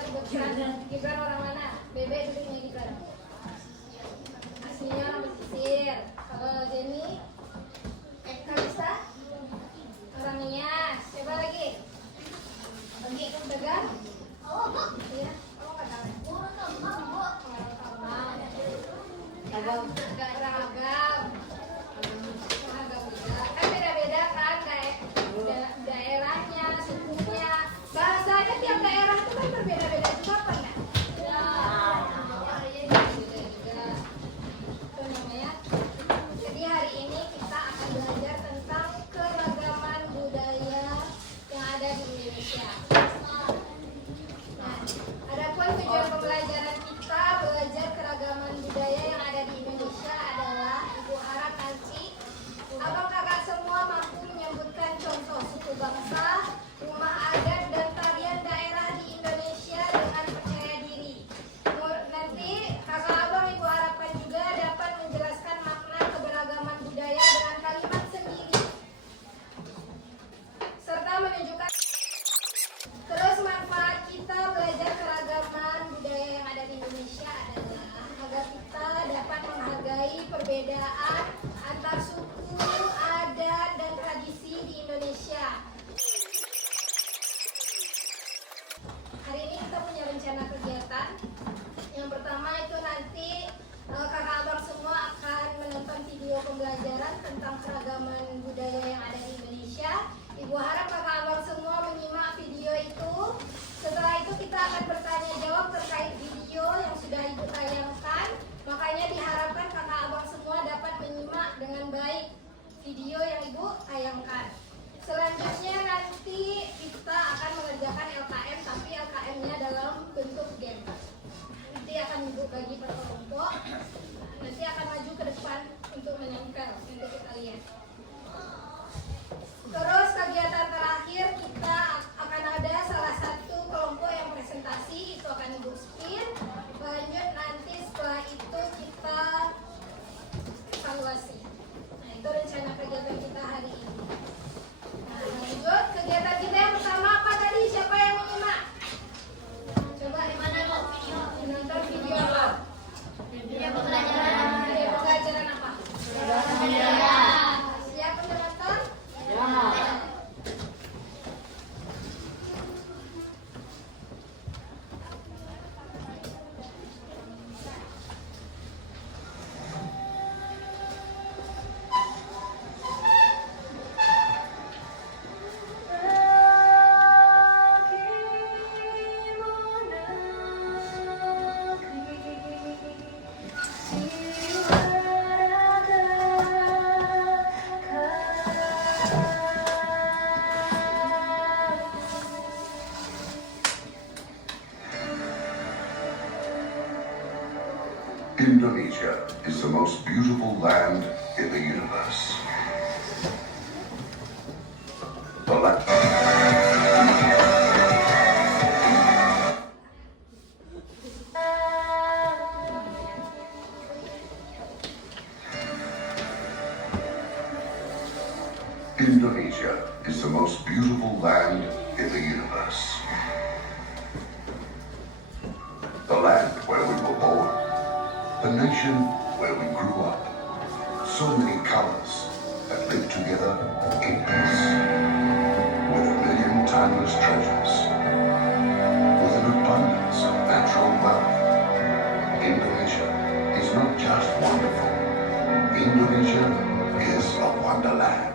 sebutkan. Gibran orang mana? Bebe duduknya Gibran. Aslinya orang pesisir. Kalau Jenny, Kalisa, orang Nias. Coba lagi. Lagi kan Tegar? Iya. Kamu nggak tahu? Agam. Orang Agam. Agam juga. Kan beda-beda kan daerahnya, sukunya, bahasanya tiap daerah itu kan berbeda-beda juga kan ya? Beda-beda. Itu namanya. Jadi hari ini kita akan belajar tentang keragaman budaya yang ada di Indonesia. Nah, adapun tujuan pembelajaran kita belajar keragaman budaya yang ada di Indonesia adalah Ibu harap nanti abang kakak semua mampu menyebutkan contoh suku bangsa, rumah adat dan tarian daerah di Indonesia dengan percaya diri. Nanti kakak abang ibu harapkan juga dapat menjelaskan makna keberagaman budaya dengan kalimat sendiri, serta menunjukkan. Terus manfaat kita belajar keragaman budaya yang ada di Indonesia adalah agar kita dapat menghargai perbedaan antar suku, adat, dan tradisi di Indonesia. Hari ini kita punya rencana kegiatan. Yang pertama itu nanti kakak abang semua akan menonton video pembelajaran tentang keragaman budaya yang ada di Indonesia. Ibu harap kakak abang semua menyimak video itu. Setelah itu kita akan bertanya jawab terkait video yang sudah ibu tayangkan. Makanya diharapkan kakak abang semua dapat menyimak dengan baik video yang ibu tayangkan. Selanjutnya nanti kita akan mengerjakan LKM, tapi LKM-nya dalam bentuk game. Nanti akan ibu bagi per kelompok. Nanti akan maju ke depan untuk menempel untuk kita lihat. Terus kegiatan terakhir kita akan ada salah satu kelompok yang presentasi, itu akan ibu spin. Lanjut nanti setelah itu kita evaluasi. Nah itu rencana kegiatan kita hari ini. Nah lanjut kegiatan kita yang pertama apa tadi? Siapa yang menyimak? Coba di mana lo? Nonton video apa? Video pembelajaran. Video pembelajaran apa? Siap untuk nonton? Ya. Indonesia is the most beautiful land in the universe. The land. Indonesia is the most beautiful land in the universe. The land where we were born. The nation where we grew up. So many colors that live together in peace. With a million timeless treasures. With an abundance of natural wealth. Indonesia is not just wonderful. Indonesia is a wonderland.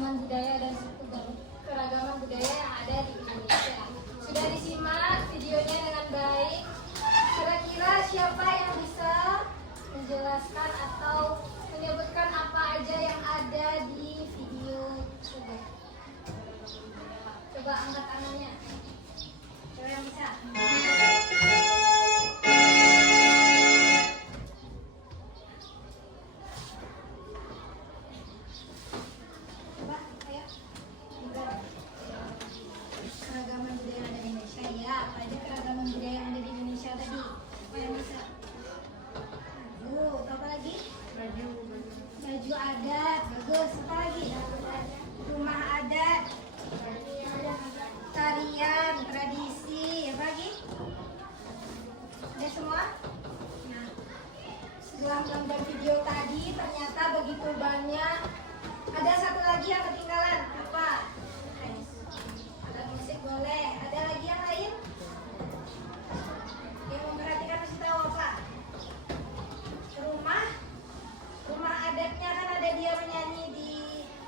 keragaman budaya dan suku dan keragaman budaya yang ada di Indonesia. Sudah disimak videonya dengan baik. Kira-kira siapa yang bisa menjelaskan atau menyebutkan apa aja yang ada di video tersebut? Coba angkat tangannya. Siapa yang bisa? Coba, ayo. Keragaman budaya yang ada di Indonesia. Ya, apa aja keragaman budaya yang ada di Indonesia tadi? Siapa yang bisa? Apa lagi? Baju adat, bagus. Apa lagi? Rumah adat, tarian, tradisi, apa lagi? Ada semua? Nah, setelah menonton video tadi, ternyata begitu banyak. Ada satu lagi yang ketinggalan. Apa? Ada musik boleh. Ada lagi yang lain? Yang memperhatikan kasih tahu apa? Rumah adatnya kan ada dia menyanyi di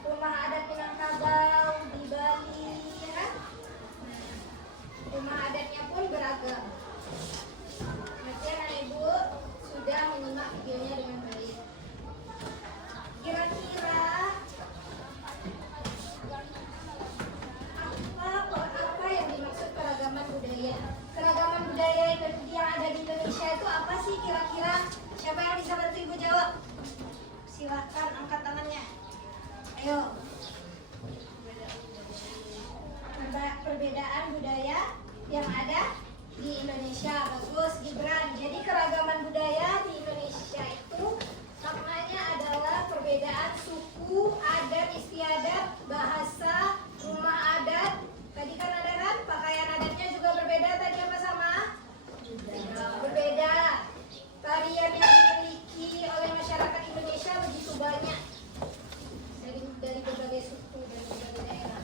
rumah adat Minangkabau di Bali, ya kan? Rumah adatnya pun beragam. Berarti anak ibu sudah menyimak videonya dengan baik. Kira-kira apa yang dimaksud keragaman budaya? Keragaman budaya yang ada di Indonesia itu apa sih kira-kira? Siapa yang bisa bantu ibu jawab? Silahkan angkat tangannya. Ayo. Perbedaan budaya yang ada di Indonesia. Bagus, Gibran. Jadi keragaman budaya di Indonesia itu maknanya adalah perbedaan suku, adat, istiadat, bahasa, rumah adat. Tadi kan ada kan pakaian adatnya juga berbeda. Tadi apa sama? Berbeda. Tarian yang dimiliki oleh masyarakat Indonesia begitu banyak dari berbagai suku dan berbagai daerah.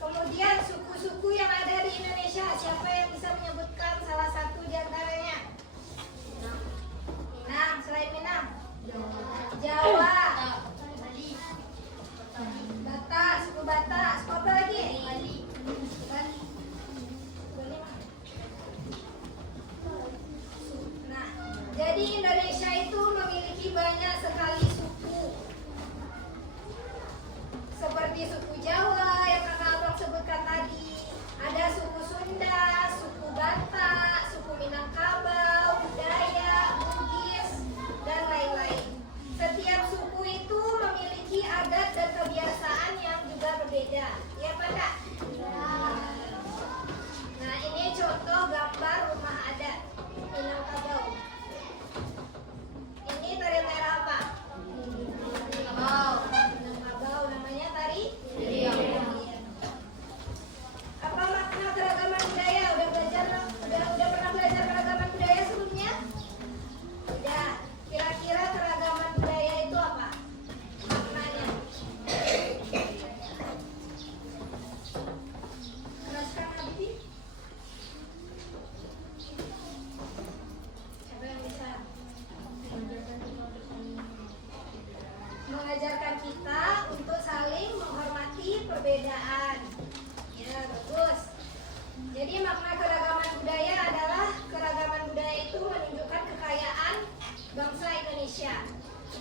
Kemudian suku-suku yang ada di Indonesia, siapa yang bisa menyebutkan salah satu di antaranya? Minang, selain Minang? Jawa. Batak, suku Batak. Suku apa lagi? Bali. Nah, jadi Indonesia itu memiliki banyak sekali suku. Seperti suku Jawa yang kakak abang sebutkan tadi. Ada suku Sunda, suku Batak, suku Minangkabau, Dayak, Bugis, dan lain-lain. Setiap suku itu memiliki adat dan kebiasaan yang juga berbeda. Ya Pak Kak? Nah, ini contoh gambar rumah adat Minangkabau. Ini tarian daerah apa? Minangkabau, namanya tari? Iya. Apa makna keragaman budaya? Udah pernah belajar keragaman budaya sebelumnya? Udah. Kira-kira keragaman budaya itu apa? Maknanya? Jelaskan Habibie. Siapa yang bisa? Mengajarkan kita untuk saling menghormati perbedaan. Ya, bagus. Jadi makna keragaman budaya adalah keragaman budaya itu menunjukkan kekayaan bangsa Indonesia.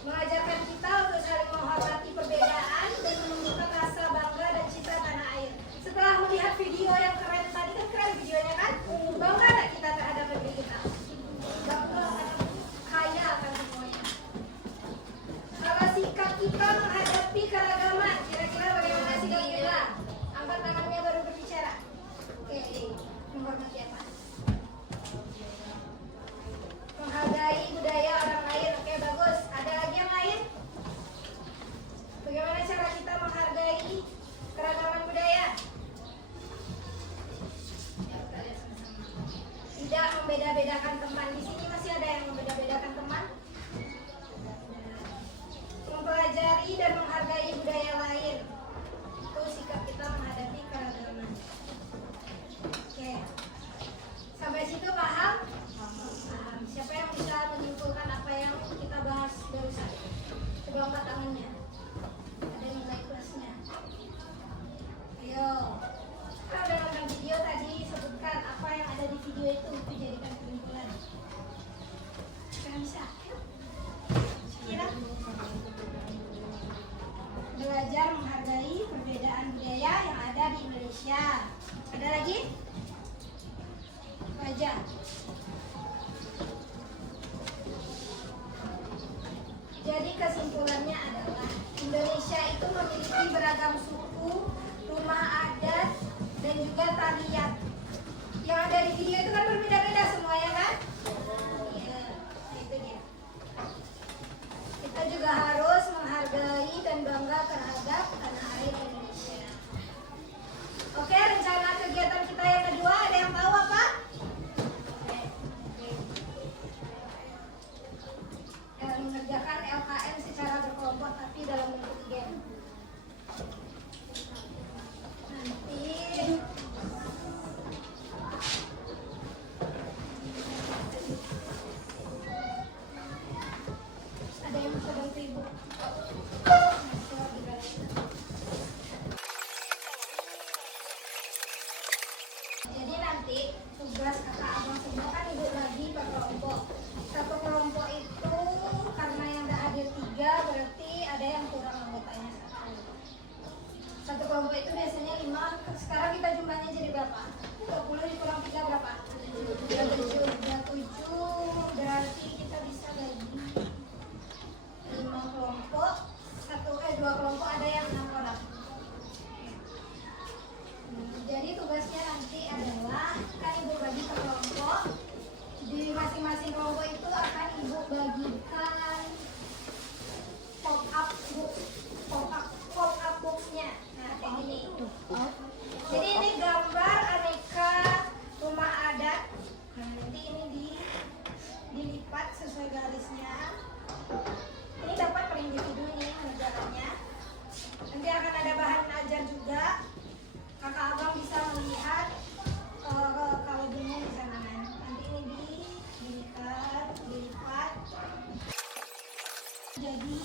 Mengajarkan kita untuk saling menghormati perbedaan dan menunjukkan rasa bangga dan cinta tanah air. Setelah melihat video yang keren tadi, kan keren videonya kan? Bangga tak kita terhadap negeri kita? Bangga karena kaya akan semuanya. Kalau sikap kita menghadapi keragaman, kira-kira bagaimana sikap kita? Angkat tangannya baru berbicara. Oke, menghormati apa? Menghargai budaya orang lain. Oke, bagus. Ada lagi yang lain? Bagaimana cara kita menghargai keragaman budaya? Ya, kita lihat sama-sama. Tidak membeda-bedakan teman. Di sini masih ada yang membeda-bedakan teman? Mempelajari dan menghargai budaya lain. Itu sikap kita menghadapi keragaman. Oke. Sampai situ paham? Paham. Siapa yang bisa menyimpulkan apa yang kita bahas barusan? Coba angkat tangannya. Ada yang kesimpulannya adalah Indonesia itu memiliki beragam suku, rumah adat, dan juga tarian. Yang ada di video itu kan berbeda-beda semua ya kan? Iya, itu dia. Kita juga harus menghargai dan bangga terhadap tanah air Indonesia. Oke, rencana kegiatan kita yang kedua ada yang tahu apa? Mengerjakan LKM secara berkelompok tapi dalam bentuk game. Nanti ada yang bisa bantu ibu. Jadi nanti tugas kakak abang semua kan ibu bagi per kelompok. Satu kelompok itu karena yang ada 3 berarti ada yang kurang anggotanya 1. Satu kelompok itu biasanya 5. Sekarang kita jumlahnya jadi berapa? 20 dikurang 3 berapa? 7. Berarti kita bisa bagi 5 kelompok. 2 kelompok ada yang 6 orang. Jadi tugasnya nanti adalah kan ibu bagi per kelompok. Di masing-masing kelompok itu akan ibu bagikan pop-up box-nya. Nah, kayak gini. Jadi ini gambar aneka rumah adat. Nah, nanti ini dilipat sesuai garisnya. Ini dapat per individu nih mengerjakannya. Nanti akan ada bahan ajar juga. Kakak abang bisa melihat kalau bingung di sana kan. Nanti ini dilipat. Jadi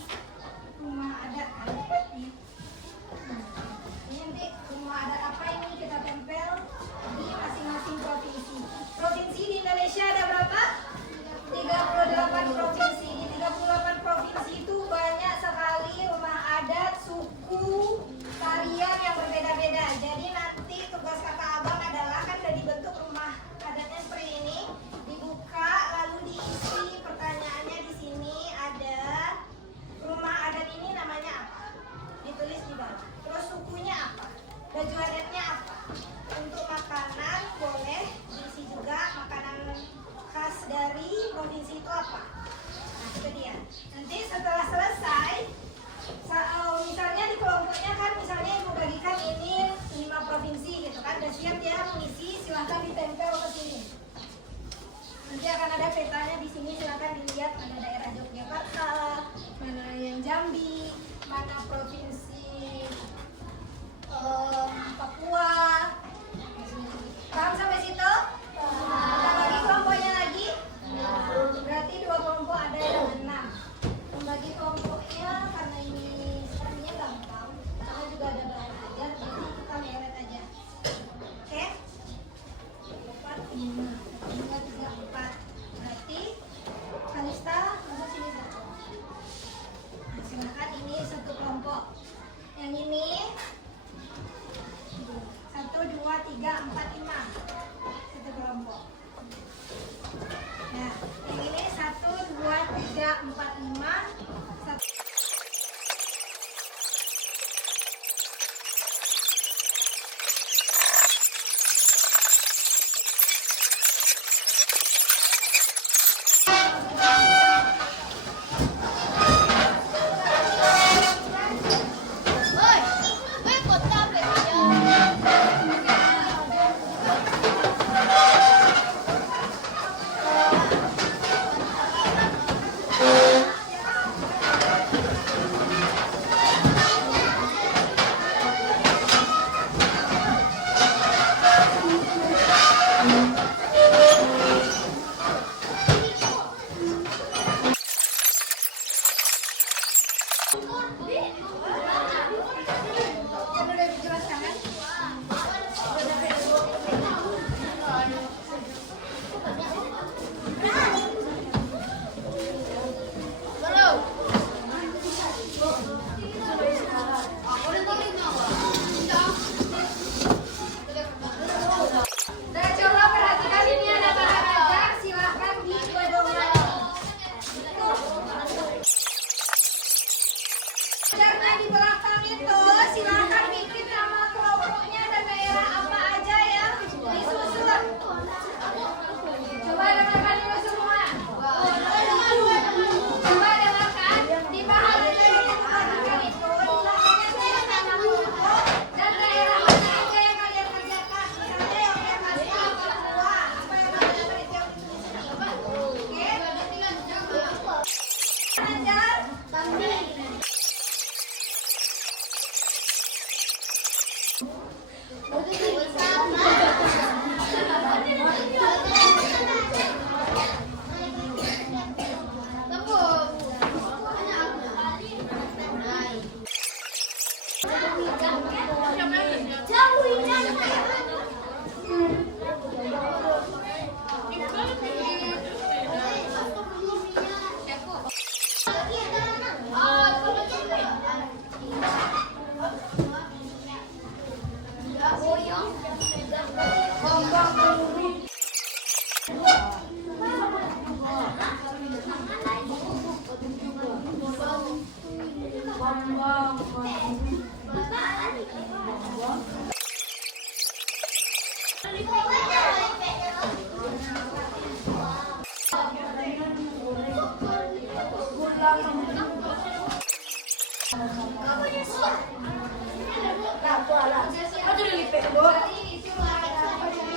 rumah adat kan. Ini nanti rumah adat apa ini kita tempel di masing-masing provinsi. Provinsi di Indonesia ada berapa? 38 provinsi. Di 38 provinsi itu banyak sekali rumah adat, suku, tarian yang berbeda-beda. Jadi nanti tugas kakak abang adalah kan udah dibentuk rumah adatnya seperti ini, dibuka lalu diisi pertanyaannya. Di sini ada rumah adat ini namanya apa, ditulis di bawah. Terus sukunya apa, baju adatnya apa. Untuk makanan boleh diisi juga makanan khas dari provinsi itu apa. Nah itu dia. Nanti setelah selesai, misalnya di kelompoknya kan misalnya ibu bagikan ini 5 provinsi gitu kan, udah siap dia mengisi, silahkan ditempel ke sini. Nanti akan ada petanya di sini, silahkan dilihat mana daerah Yogyakarta, mana yang Jambi, mana provinsi Papua. Paham sampai situ? Kita bagi kelompoknya lagi. Berarti 2 kelompok ada yang 6. Membagi kelompoknya karena ini sepertinya gampang, karena juga ada bahan ajar, jadi kita leret aja. Oke? 4, 5, 2, 3, 4. Berarti Kalista masuk sini 1. Nah, silakan ini 1 kelompok. Yang ini 1, 2, 3, 4, 5. 1 kelompok. Nah, yang ini 1, 2, 3, 4, 5. 1. Jadi itu ada apa sih?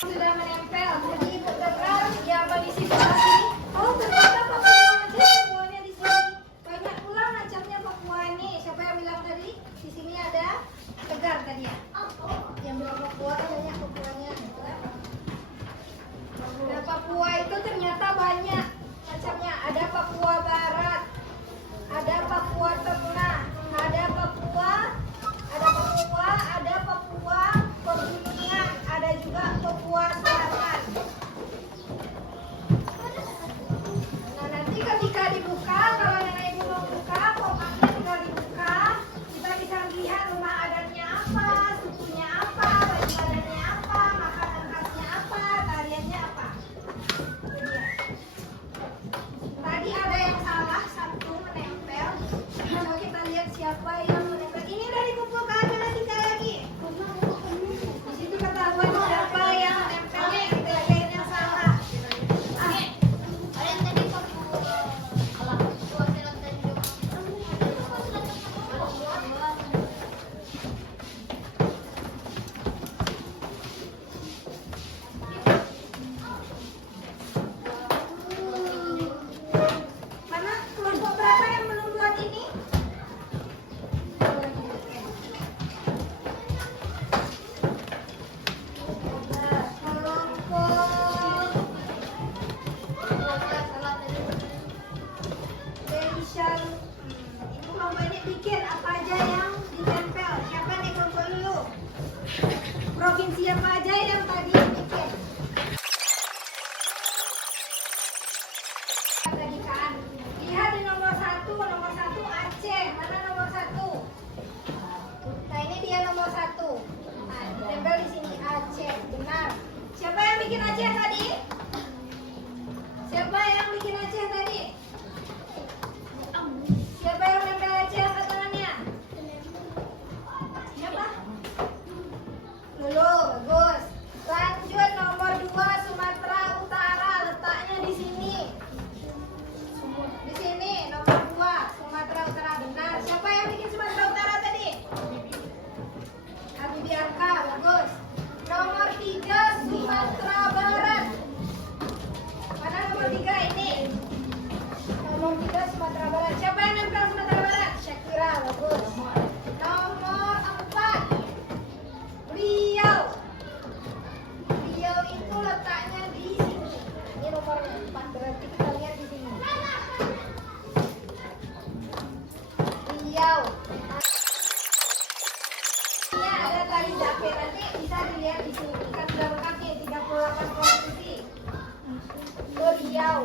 Sudah menempel, jadi benar yang mengisi sini. Oh ternyata papuanya di sini. Banyak pula macamnya papua nih. Siapa yang bilang tadi? Di sini ada tegar tadi ya. Yang bilang papua banyak papuanya. Nah Papua itu ternyata banyak macamnya. Ada Papua Barat, ada Papua Tengah, ada Papua Pegunungan, ada juga Papua Selatan. Nah nanti ketika dibuka, kalau nenek ibu mau buka, pokoknya tinggal dibuka, kita bisa lihat rumah adatnya apa, sukunya apa, baju adatnya apa, makanan khasnya apa, tariannya apa. Itu dia. Tadi ada yang salah, satu menempel. Coba kita lihat siapa yang menempel. Ini udah dikumpulkan, mana tinggal lagi. Di situ ketahuan siapa yang menempelnya, kita lihat yang salah. Mana kelompok berapa yang belum buat ini? Kelompok Ibu lomba ini bikin apa aja yang ditempel. Siapa nih kelompok dulu? Provinsi apa aja yang tadi bikin? Tadi kan. Lihat di nomor satu Aceh. Mana nomor satu? Nah ini dia nomor satu. Nah ditempel di sini Aceh. Benar. Siapa yang bikin Aceh tadi? Siapa yang bikin Aceh tadi? Siapa yang nempel Aceh angkat tangannya? Siapa? Dulu, bagus. Lanjut nomor 2 Sumatera Utara, letaknya di sini. Di sini nomor 2 Sumatera Utara, benar. Siapa yang bikin Sumatera Utara tadi? Habibie Arka, bagus. Nomor 3 Sumatera Barat. Mana nomor 3 ini? Nomor 3 Sumatera Barat. Siapa yang nempel Sumatera Barat? Syakira, bagus. Nomor 4 Riau. Riau itu letaknya di sini. Ini nomor 4, berarti kita lihat di sini. Riau. Ini ada tali jape, nanti bisa dilihat di sini. Kan sudah lengkap nih 38 provinsi. Riau.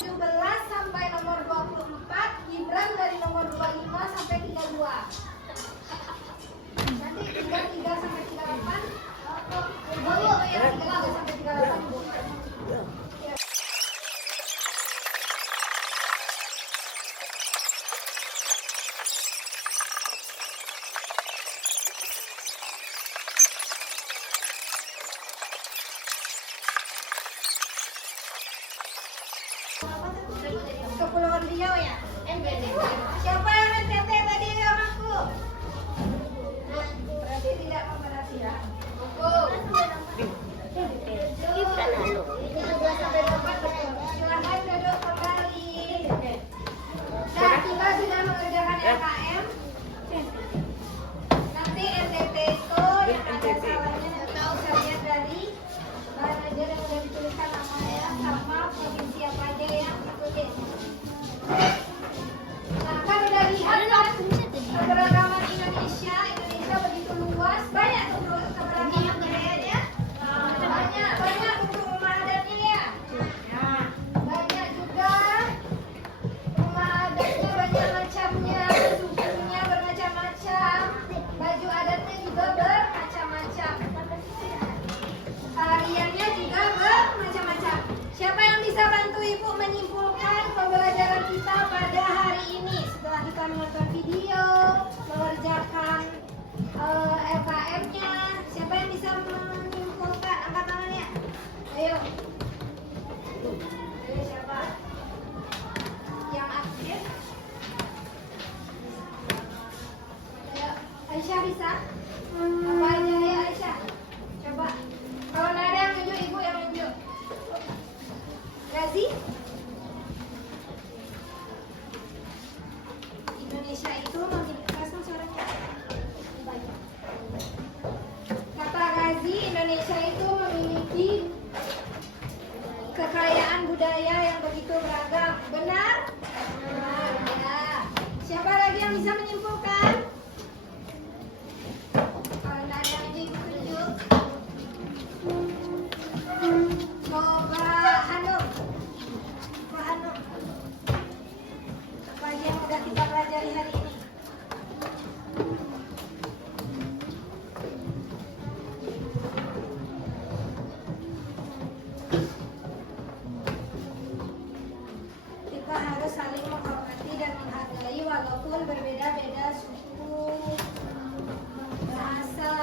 17 sampai nomor 24, Gibran dari nomor 25 sampai 32. Nanti 33 sampai 38. Oh, ya, 33 sampai 38. Kepulauan Riau ya? NTT. Siapa yang NTT tadi orangku? Berarti tidak memperhati ya? Ini 12 sampai 8 betul. Silahkan duduk kembali. Nah, kita sudah mengerjakan LKM. Nanti NTT itu yang ada salahnya nanti bisa lihat dari bahan ajar yang sudah dituliskan namanya sama provinsi apa aja yang ikutin. Nah, kan udah lihat kan keberagaman Indonesia begitu luas, banyak tuh keberagaman budayanya, banyak untuk rumah adatnya ya. Banyak juga rumah adatnya, banyak macamnya, sukunya bermacam-macam, baju adatnya juga bermacam-macam, tariannya juga bermacam-macam. Siapa yang bisa bantu Ibu menyimpulkan pembelajaran kita pada hari ini setelah kita menonton video, mengerjakan LKM-nya? Siapa yang bisa menyimpulkan? Angkat tangannya. Ayo. Ayo siapa? Yang aktif? Ayo. Aisyah bisa? Apa aja ya Aisyah? Coba. Kalau nggak ada yang nunjuk, Ibu yang nunjuk. Gazi? Indonesia itu memiliki suaranya. Kata Gazi, Indonesia itu memiliki kekayaan budaya yang begitu beragam. Benar? Benar ya. Siapa lagi yang bisa menyimpulkan? Kalau nggak ada yang tunjuk. Coba Hanum. Apa aja yang udah kita pelajari hari ini? Kita harus saling menghormati dan menghargai walaupun berbeda-beda suku, bahasa,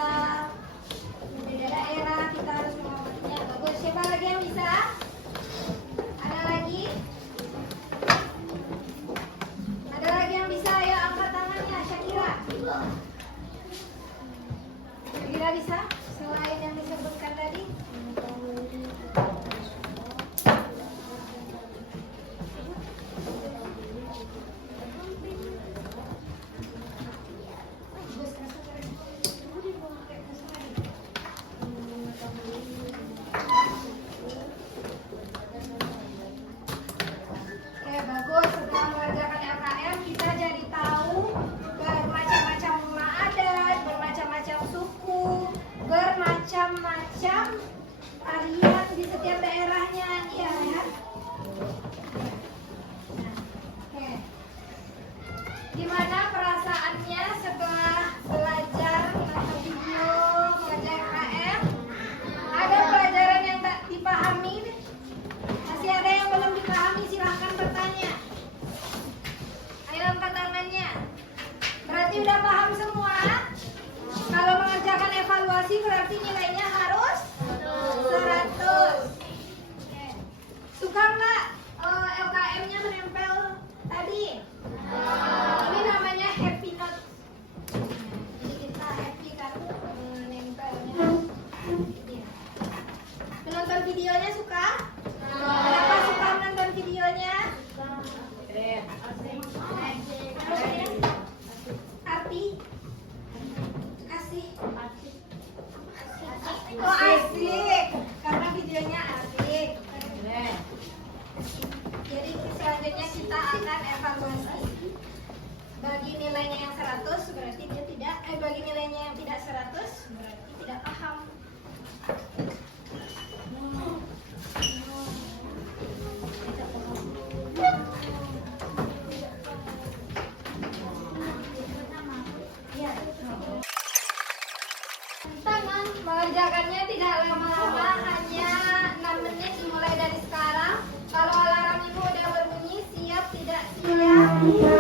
berbeda daerah, kita harus menghormatinya. Bagus. Siapa lagi yang bisa? Ada lagi? Ada lagi yang bisa? Ayo angkat tangannya, Syakira. Syakira bisa? Selain yang disebutkan tadi? Oke, bagus. Setelah mengerjakan LKM, kita jadi tahu bermacam-macam rumah adat, bermacam-macam suku, bermacam-macam tarian di setiap daerahnya. Iya, ya. Oke. Gimana perasaannya setelah belajar menonton video, mengerjakan LKM? Ada pelajaran yang tak dipahami? Masih ada yang belum dipahami? Silahkan bertanya. Ayo angkat tangannya. Berarti udah paham semua? Kalau mengerjakan evaluasi berarti nilainya harus 100. Oke. Suka nggak LKM-nya menempel tadi? Ini namanya happy note. Jadi kita happy kan menempelnya. Menonton videonya suka? Kenapa suka menonton videonya? Arti? Asik? Oh asik, karena videonya asik. Jadi selanjutnya kita akan evaluasi. Bagi nilainya yang 100 berarti dia tidak, bagi nilainya yang tidak 100 berarti tidak paham. Mengerjakannya tidak lama-lama, hanya 6 menit dimulai dari sekarang. Kalau alarm ibu udah berbunyi, siap tidak siap?